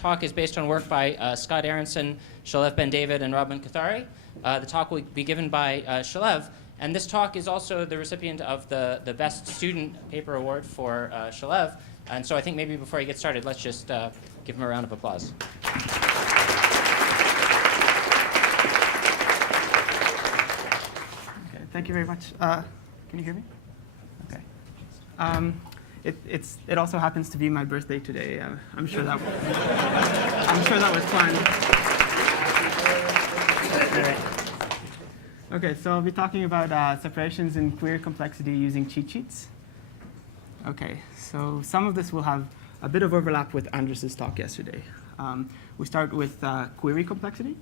talk is based on work by Scott Aaronson, Shalev Ben David, and Kothari. The talk will be given by Shalev, and this talk is also the recipient of the Best Student Paper Award for Shalev. And so I think maybe before I get started, let's just give him a round of applause. Okay, thank you very much. Can you hear me? Okay. It also happens to be my birthday today. I'm sure that was fun. Okay, so I'll be talking about separations in query complexity using cheat sheets. Okay, so some of this will have a bit of overlap with Andres's talk yesterday. We start with query complexity.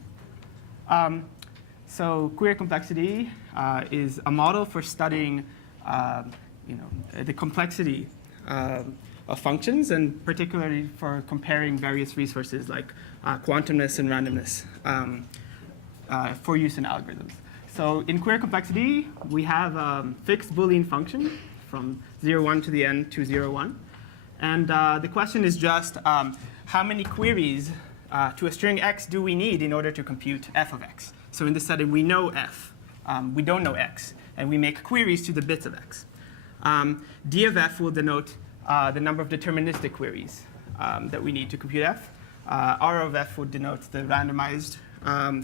So query complexity is a model for studying the complexity of functions, and particularly for comparing various resources like quantumness and randomness for use in algorithms. So in query complexity, we have a fixed Boolean function from 0, 1 to the n to 0, 1. And the question is just how many queries to a string x do we need in order to compute f of x? So in this setting, we know f. We don't know x. And we make queries to the bits of x. D of f will denote the number of deterministic queries that we need to compute f. R of f would denote the randomized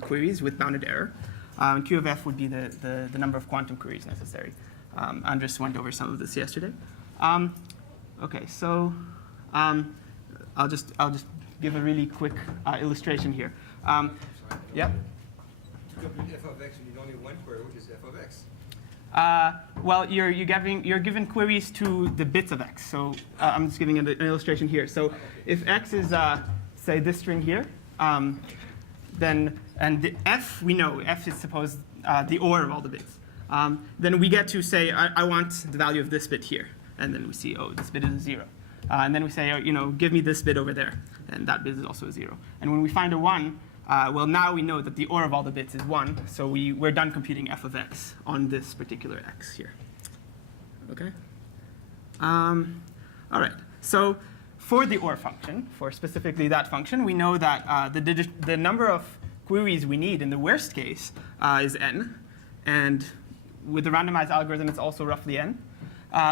queries with bounded error. And Q of f would be the number of quantum queries necessary. Andres went over some of this yesterday. Okay, so I'll just give a really quick illustration here. Yeah. To compute f of x, you need only one query, which is f of x. Well, you're given queries to the bits of x. So I'm just giving an illustration here. So if x is say this string here, then and the f we know f is suppose the OR of all the bits. Then we get to say I want the value of this bit here, and then we see this bit is a 0, and then we say give me this bit over there, and that bit is also a 0. And when we find a 1. Well, now we know that the OR of all the bits is 1, so we're done computing f of x on this particular x here. Okay? All right. So for the OR function, for specifically that function, we know that the number of queries we need in the worst case is n. And with the randomized algorithm, it's also roughly n.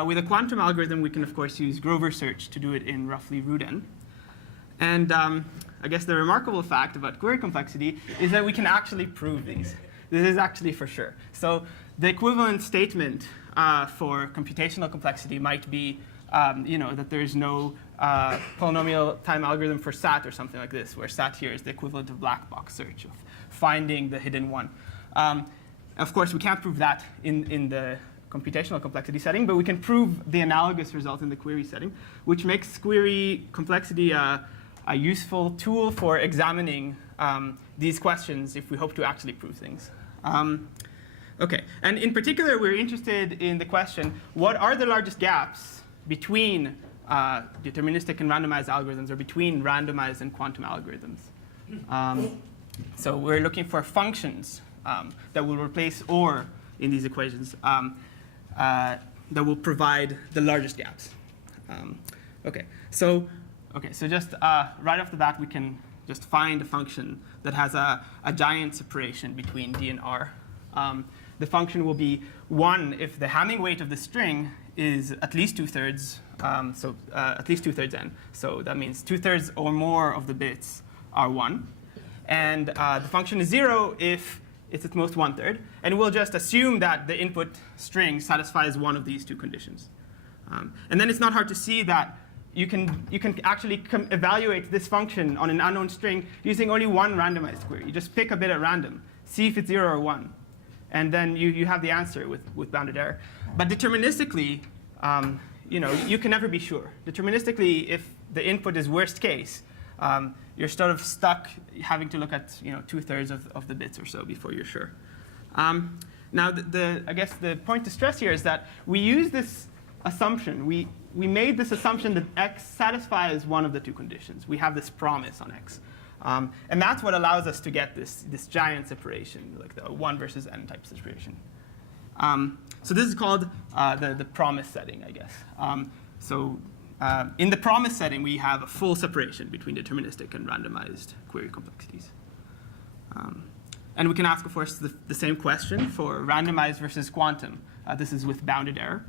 With a quantum algorithm, we can, of course, use Grover search to do it in roughly root n. And I guess the remarkable fact about query complexity is that we can actually prove these. This is actually for sure. So the equivalent statement for computational complexity might be that there is no polynomial time algorithm for SAT or something like this, where SAT here is the equivalent of black box search, of finding the hidden one. Of course, we can't prove that in the computational complexity setting, but we can prove the analogous result in the query setting, which makes query complexity a useful tool for examining these questions if we hope to actually prove things. Okay, and in particular, we're interested in the question, what are the largest gaps between deterministic and randomized algorithms, or between randomized and quantum algorithms? So we're looking for functions that will replace OR in these equations that will provide the largest gaps. So just right off the bat, we can just find a function that has a giant separation between D and R. The function will be 1 if the Hamming weight of the string is at least 2/3, at least 2/3 n. So that means 2/3 or more of the bits are 1. And the function is 0 if it's at most 1/3. And we'll just assume that the input string satisfies one of these two conditions. And then it's not hard to see that you can actually evaluate this function on an unknown string using only one randomized query. You just pick a bit at random, see if it's 0 or 1, and then you have the answer with bounded error. But deterministically, you can never be sure. Deterministically, if the input is worst case, you're sort of stuck having to look at 2/3 of the bits or so before you're sure. Now, I guess the point to stress here is that we use this assumption. We made this assumption that x satisfies one of the two conditions. We have this promise on x. And that's what allows us to get this giant separation, like the 1 versus n type separation. So this is called the promise setting, I guess. in the promise setting, we have a full separation between deterministic and randomized query complexities. And we can ask, of course, the same question for randomized versus quantum. This is with bounded error.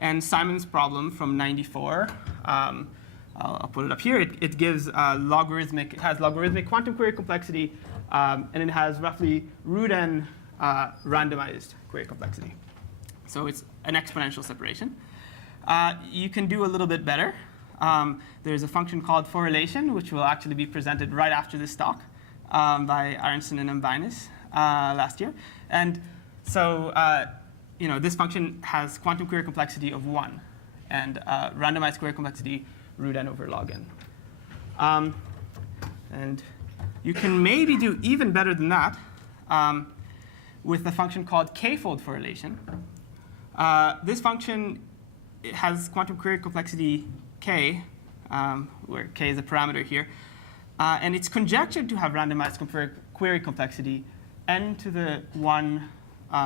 And Simon's problem from 94, I'll put it up here. It gives logarithmic, it has logarithmic quantum query complexity, and it has roughly root n randomized query complexity. So it's an exponential separation. You can do a little bit better. There's a function called forrelation, which will actually be presented right after this talk by Aaronson and Mbinus last year. And so this function has quantum query complexity of 1 and randomized query complexity root n over log n. And you can maybe do even better than that with a function called k-fold correlation. This function has quantum query complexity k, where k is a parameter here. And it's conjectured to have randomized query complexity n to the 1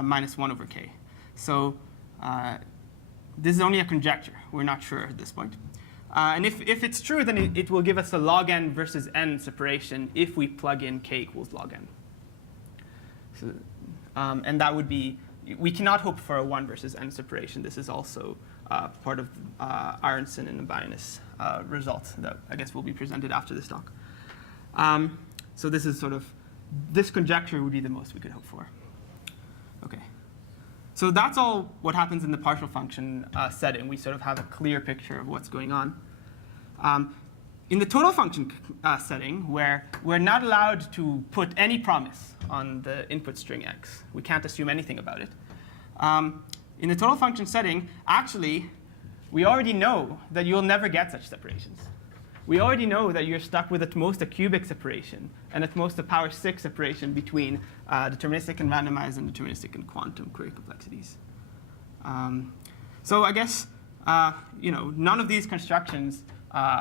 minus 1 over k. So this is only a conjecture. We're not sure at this point. And if it's true, then it will give us a log n versus n separation if we plug in k equals log n. So, and that would be, we cannot hope for a 1 versus n separation. This is also part of Aaronson and Mbinus results that I guess will be presented after this talk. So this is sort of, this conjecture would be the most we could hope for. OK. So that's all what happens in the partial function setting. We sort of have a clear picture of what's going on. In the total function setting, where we're not allowed to put any promise on the input string x, we can't assume anything about it. In the total function setting, actually, we already know that you'll never get such separations. We already know that you're stuck with at most a cubic separation and at most a power 6 separation between deterministic and randomized and deterministic and quantum query complexities. So I guess none of these constructions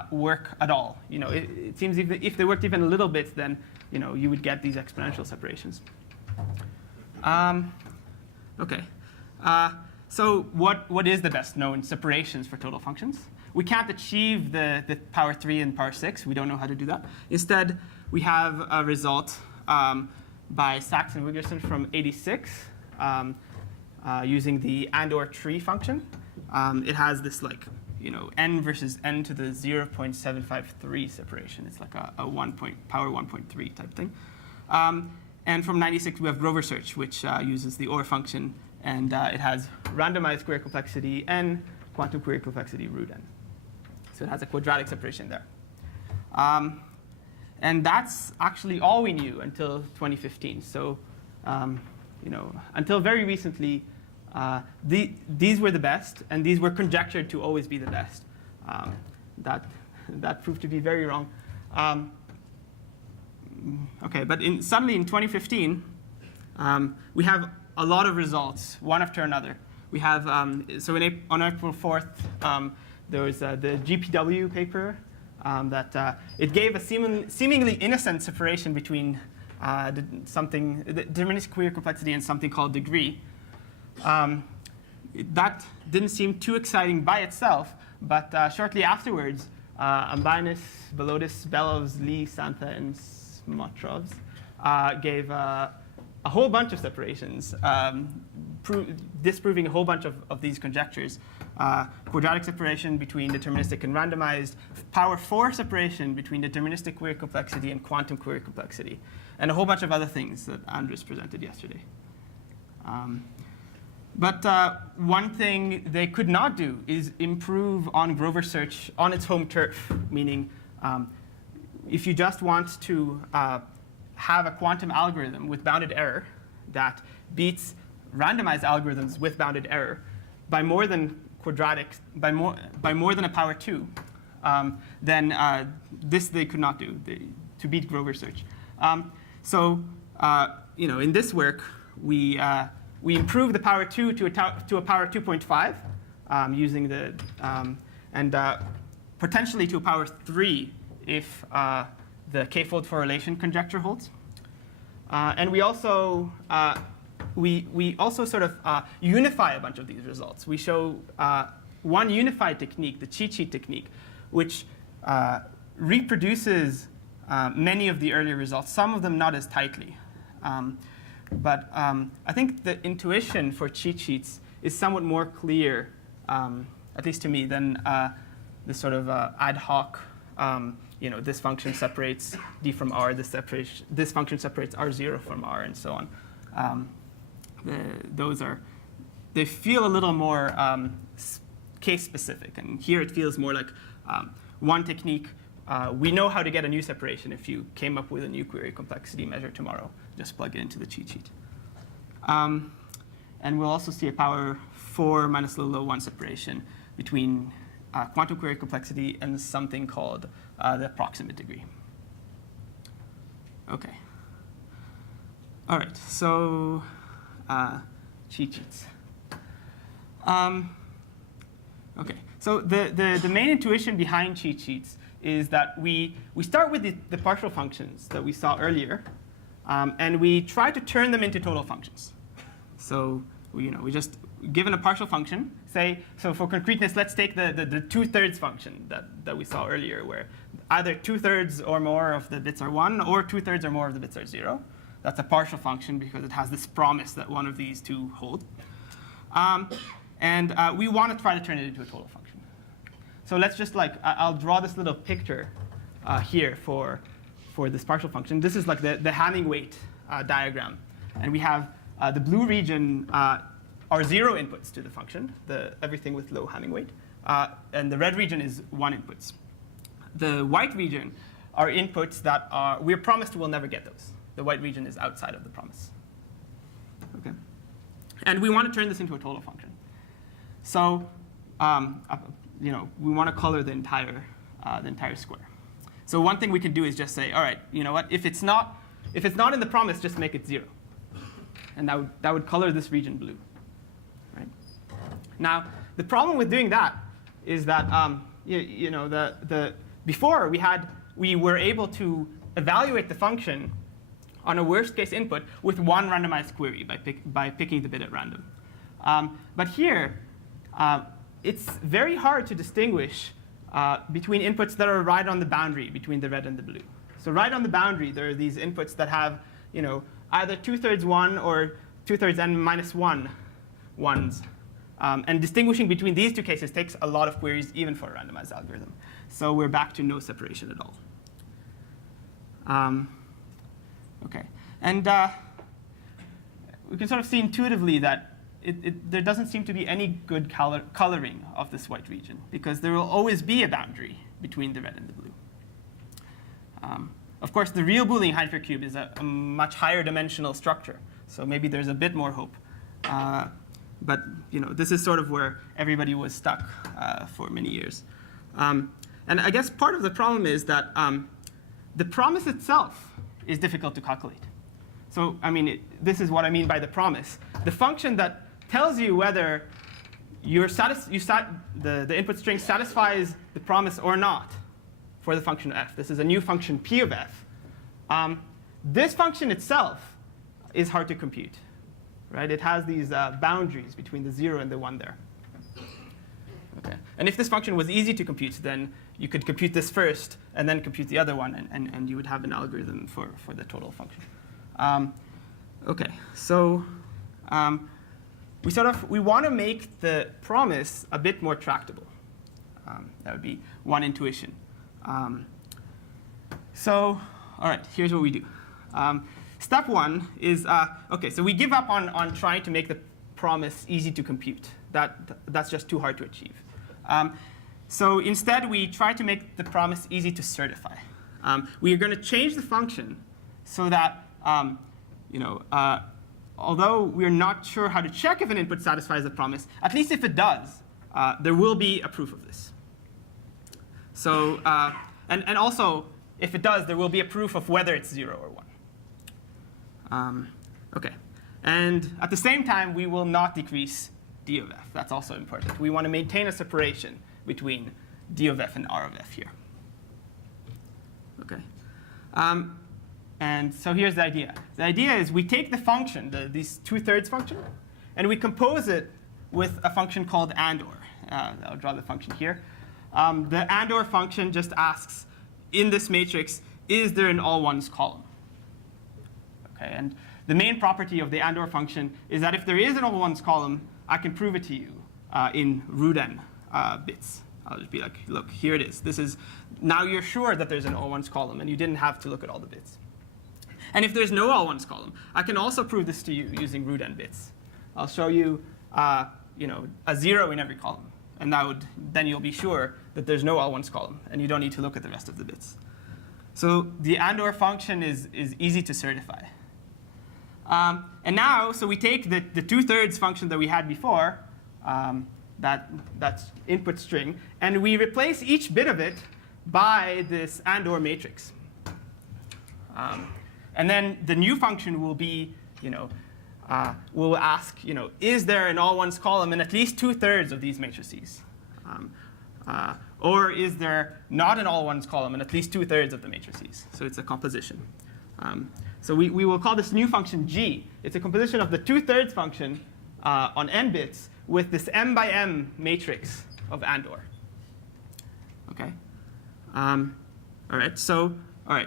work at all. It seems if they worked even a little bit, then you would get these exponential separations. OK. So what is the best known separations for total functions? We can't achieve the power 3 and power 6. We don't know how to do that. Instead, we have a result by Sachs and Wigderson from '86 using the and/or tree function. It has this n versus n to the 0.753 separation. It's like a power 1.3 type thing. And from '96, we have Grover search, which uses the OR function. And it has randomized query complexity n, quantum query complexity root n. So it has a quadratic separation there. And that's actually all we knew until 2015. So until very recently, these were the best, and these were conjectured to always be the best. That proved to be very wrong. OK, but suddenly in 2015, we have a lot of results, one after another. We have, so on April 4th, there was the GPW paper that it gave a seemingly innocent separation between the deterministic query complexity and something called degree. That didn't seem too exciting by itself, but shortly afterwards, Mbinus, Belodis, Belovs, Lee, Santa, and Smatrovs gave a whole bunch of separations, disproving a whole bunch of these conjectures. Quadratic separation between deterministic and randomized, power 4 separation between deterministic query complexity and quantum query complexity, and a whole bunch of other things that Andres presented yesterday. But one thing they could not do is improve on Grover search on its home turf, meaning if you just want to have a quantum algorithm with bounded error that beats randomized algorithms with bounded error by more than by more than a power 2, then this they could not do to beat Grover search. So in this work, we improve the power 2 to a power 2.5 using the and potentially to a power 3 if the k-fold correlation conjecture holds. And we also sort of unify a bunch of these results. We show one unified technique, the cheat sheet technique, which reproduces many of the earlier results, some of them not as tightly. But I think the intuition for cheat sheets is somewhat more clear, at least to me, than this sort of ad hoc, this function separates D from R, this function separates R0 from R, and so on. They feel a little more case-specific. And here it feels more like one technique. We know how to get a new separation if you came up with a new query complexity measure tomorrow. Just plug it into the cheat sheet. And we'll also see a power 4 minus low 1 separation between quantum query complexity and something called the approximate degree. OK. All right, so cheat sheets. OK, so the main intuition behind cheat sheets is that we start with the partial functions that we saw earlier, and we try to turn them into total functions. So we just, given a partial function, say, so for concreteness, let's take the 2/3 function that we saw earlier, where either 2/3 or more of the bits are 1, or 2/3 or more of the bits are 0. That's a partial function because it has this promise that one of these two hold. And we want to try to turn it into a total function. So let's just I'll draw this little picture here for this partial function. This is like the Hamming weight diagram. And we have the blue region are 0 inputs to the function, everything with low Hamming weight. And the red region is 1 inputs. The white region are inputs that we're promised we'll never get those. The white region is outside of the promise. Okay. And we want to turn this into a total function. So we want to color the entire square. So one thing we can do is just say, all right, you know what? If it's not in the promise, just make it 0. And that would color this region blue. Right? Now, the problem with doing that is that before we were able to evaluate the function on a worst case input with one randomized query by picking the bit at random. But here, it's very hard to distinguish between inputs that are right on the boundary between the red and the blue. So right on the boundary, there are these inputs that have either 2/3 1 or 2/3 n minus 1 ones. And distinguishing between these two cases takes a lot of queries, even for a randomized algorithm. So we're back to no separation at all. OK. And we can sort of see intuitively that there doesn't seem to be any good coloring of this white region, because there will always be a boundary between the red and the blue. Of course, the real Boolean hypercube is a much higher dimensional structure. So maybe there's a bit more hope. But this is sort of where everybody was stuck for many years. And I guess part of the problem is that the promise itself is difficult to calculate. So this is what I mean by the promise. The function that tells you whether the input string satisfies the promise or not for the function f. This is a new function p of f. This function itself is hard to compute. Right? It has these boundaries between the 0 and the 1 there. Okay. And if this function was easy to compute, then you could compute this first and then compute the other one, and you would have an algorithm for the total function. OK, so we want to make the promise a bit more tractable. That would be one intuition. So all right, here's what we do. Step 1 is, OK, so we give up on trying to make the promise easy to compute. That's just too hard to achieve. So instead, we try to make the promise easy to certify. We are going to change the function so that although we're not sure how to check if an input satisfies the promise, at least if it does, there will be a proof of this. So, and also, if it does, there will be a proof of whether it's 0 or 1. OK. And at the same time, we will not decrease d of f. That's also important. We want to maintain a separation between d of f and r of f here. OK. And so here's the idea. The idea is we take the function, this 2/3 function, and we compose it with a function called and/or. I'll draw the function here. The and/or function just asks, in this matrix, is there an all ones column? Okay, and the main property of the and/or function is that if there is an all ones column, I can prove it to you in root n bits. I'll just be like, look, here it is. This is now you're sure that there's an all ones column, and you didn't have to look at all the bits. And if there's no all ones column, I can also prove this to you using root n bits. I'll show you, a 0 in every column, and then you'll be sure that there's no all ones column, and you don't need to look at the rest of the bits. So the and/or function is easy to certify. And now, so we take the 2/3 function that we had before, that's input string, and we replace each bit of it by this and/or matrix. And then the new function will be, we'll ask, is there an all ones column in at least 2/3 of these matrices? Or is there not an all ones column in at least 2/3 of the matrices? So it's a composition. So we will call this new function g. It's a composition of the 2/3 function on n bits with this m by m matrix of and/or. Okay. All right. So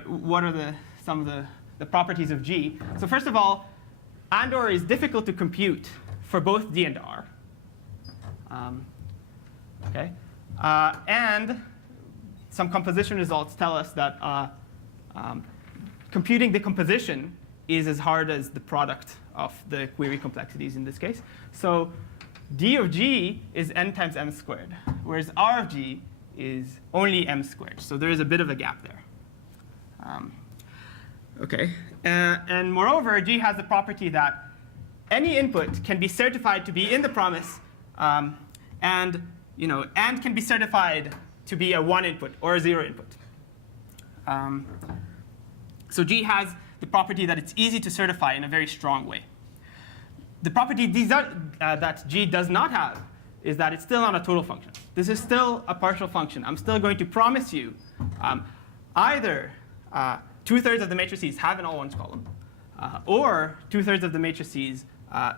what are some of the properties of g? So first of all, and/or is difficult to compute for both d and r. Okay. And some composition results tell us that computing the composition is as hard as the product of the query complexities in this case. So d of g is n times m squared, whereas r of g is only m squared. So there is a bit of a gap there. Okay. And moreover, g has the property that any input can be certified to be in the promise, and can be certified to be a 1 input or a 0 input. So g has the property that it's easy to certify in a very strong way. The property that g does not have is that it's still not a total function. This is still a partial function. I'm still going to promise you either 2/3 of the matrices have an all ones column, or 2/3 of the matrices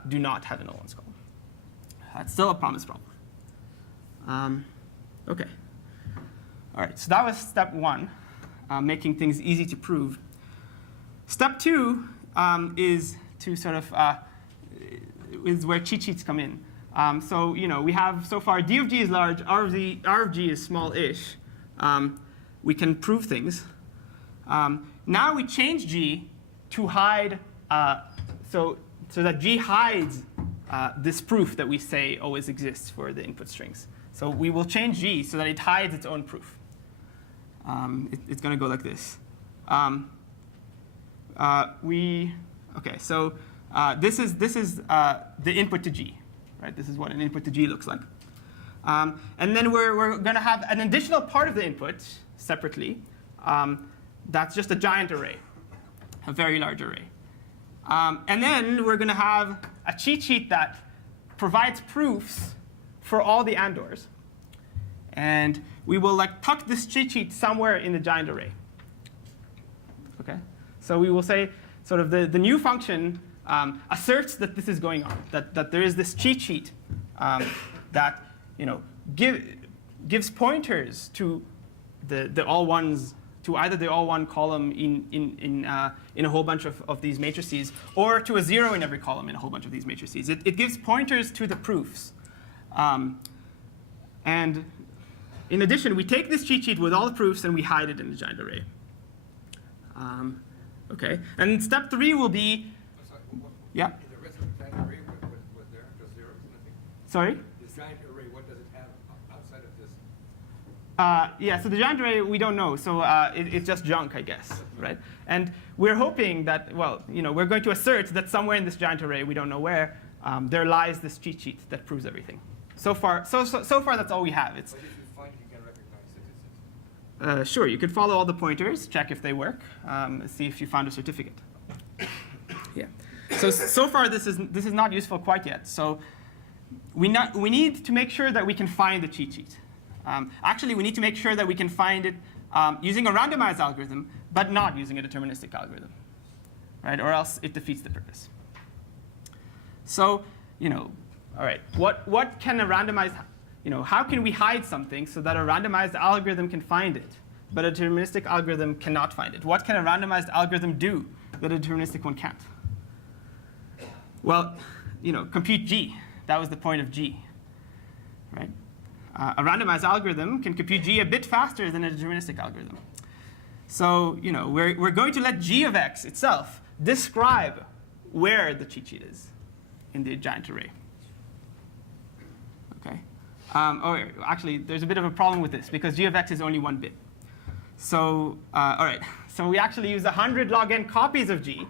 do not have an all ones column. That's still a promise problem. OK. All right, so that was step 1, making things easy to prove. Step 2 is to sort of is where cheat sheets come in. So we have so far d of g is large, r of g is small-ish. We can prove things. Now we change g to hide, so that g hides this proof that we say always exists for the input strings. So we will change g so that it hides its own proof. It's going to go like this. OK, so this is the input to g, right? This is what an input to g looks like. And then we're going to have an additional part of the input separately. That's just a giant array, a very large array. And then we're going to have a cheat sheet that provides proofs for all the and/ors. And we will tuck this cheat sheet somewhere in the giant array. Okay? So we will say sort of the new function asserts that this is going on, that there is this cheat sheet that gives pointers to the all ones, to either the all one column in a whole bunch of these matrices, or to a 0 in every column in a whole bunch of these matrices. It gives pointers to the proofs. And in addition, we take this cheat sheet with all the proofs and we hide it in the giant array. OK, and step 3 will be, yeah. The rest of the giant array, was there? Just zeros? Nothing? Sorry? This giant array, what does it have outside of this? Yeah, so the giant array, we don't know. So it's just junk, I guess, right? And we're hoping that, well, we're going to assert that somewhere in this giant array, we don't know where, there lies this cheat sheet that proves everything. So far, that's all we have. It's, But if you find you can recognize it. sure, you could follow all the pointers, check if they work, see if you found a certificate. Yeah. So far, this is not useful quite yet. So we need to make sure that we can find the cheat sheet. Actually, we need to make sure that we can find it using a randomized algorithm, but not using a deterministic algorithm, right? Or else it defeats the purpose. So, all right, what can a randomized how can we hide something so that a randomized algorithm can find it, but a deterministic algorithm cannot find it? What can a randomized algorithm do that a deterministic one can't? Well, compute G. That was the point of G, right? A randomized algorithm can compute G a bit faster than a deterministic algorithm. So, we're going to let G of x itself describe where the cheat sheet is in the giant array. Okay. Actually, there's a bit of a problem with this because G of x is only 1 bit. So, all right. So we actually use 100 log n copies of G,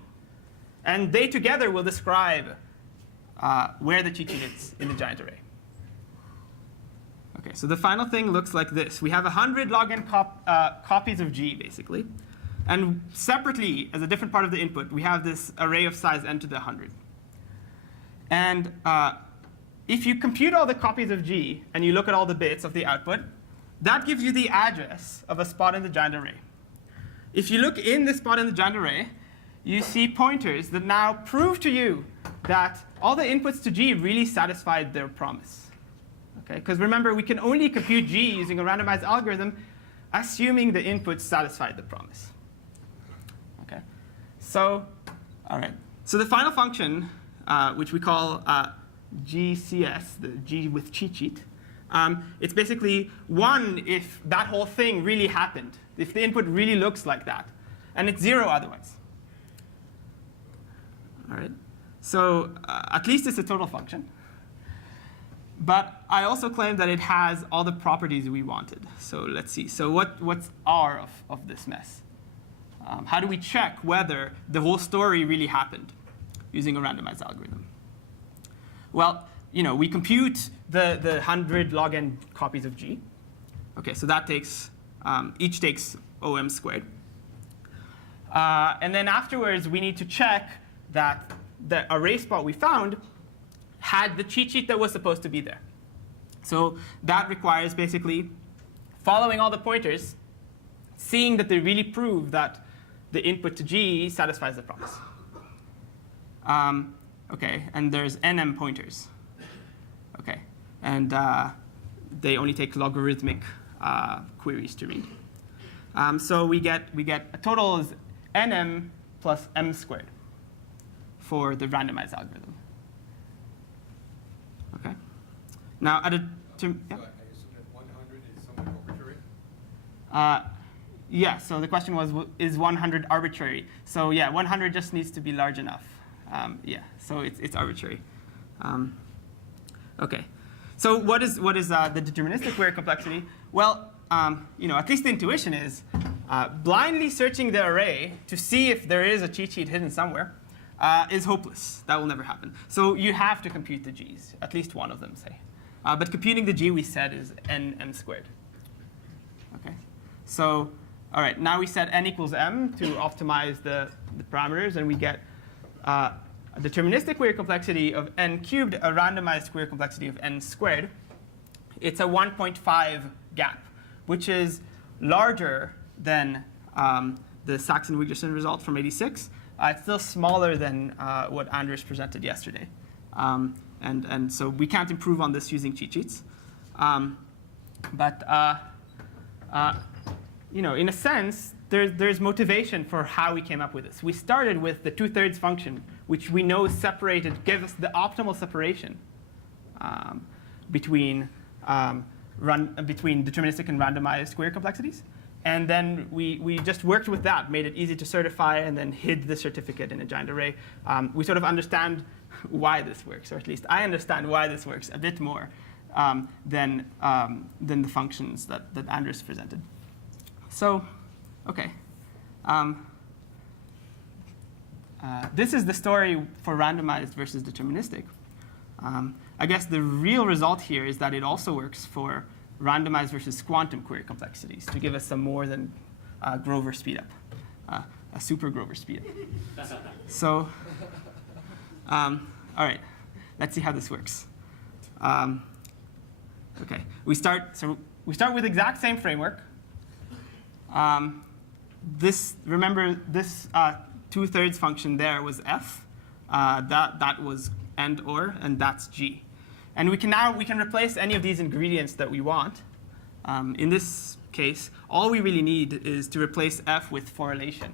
and they together will describe where the cheat sheet is in the giant array. Okay, so the final thing looks like this. We have 100 log n copies of G, basically. And separately, as a different part of the input, we have this array of size n to the 100. And if you compute all the copies of G, and you look at all the bits of the output, that gives you the address of a spot in the giant array. If you look in this spot in the giant array, you see pointers that now prove to you that all the inputs to G really satisfied their promise. Okay? Because remember, we can only compute G using a randomized algorithm, assuming the inputs satisfied the promise. Okay? So, all right. So the final function, which we call GCS, the G with cheat sheet, it's basically 1 if that whole thing really happened, if the input really looks like that, and it's 0 otherwise. All right. So at least it's a total function. But I also claim that it has all the properties we wanted. So let's see. So what's R of this mess? How do we check whether the whole story really happened using a randomized algorithm? Well, we compute the 100 log n copies of G. OK, so that takes, each takes OM squared. And then afterwards, we need to check that the array spot we found had the cheat sheet that was supposed to be there. So that requires basically following all the pointers, seeing that they really prove that the input to G satisfies the promise. OK, and there's nm pointers. OK, and they only take logarithmic queries to read. So we get a total is nm plus m squared for the randomized algorithm. Okay. Now, at a yeah. So I assume that 100 is somewhat arbitrary? Yeah. So the question was, is 100 arbitrary? So yeah, 100 just needs to be large enough. Yeah. So it's arbitrary. Okay. So what is the deterministic query complexity? Well, at least the intuition is blindly searching the array to see if there is a cheat sheet hidden somewhere is hopeless. That will never happen. So you have to compute the G's, at least one of them, say. But computing the G, we said, is nm squared. Okay. So all right, now we set n equals m to optimize the parameters, and we get a deterministic query complexity of n cubed, a randomized query complexity of n squared. It's a 1.5 gap, which is larger than the Saxon-Wigderson result from '86. It's still smaller than what Anders presented yesterday. And so we can't improve on this using cheat sheets. But in a sense, there's motivation for how we came up with this. We started with the 2/3 function, which we know gave us the optimal separation between deterministic and randomized query complexities. And then we just worked with that, made it easy to certify, and then hid the certificate in a giant array. We sort of understand why this works, or at least I understand why this works a bit more than the functions that Anders presented. So, OK. This is the story for randomized versus deterministic. I guess the real result here is that it also works for randomized versus quantum query complexities to give us some more than Grover speedup, a super Grover speedup. So, all right, let's see how this works. OK, we start with exact same framework. Remember this 2/3 function there was f. That was and/or, and that's g. And we can replace any of these ingredients that we want. In this case, all we really need is to replace f with correlation.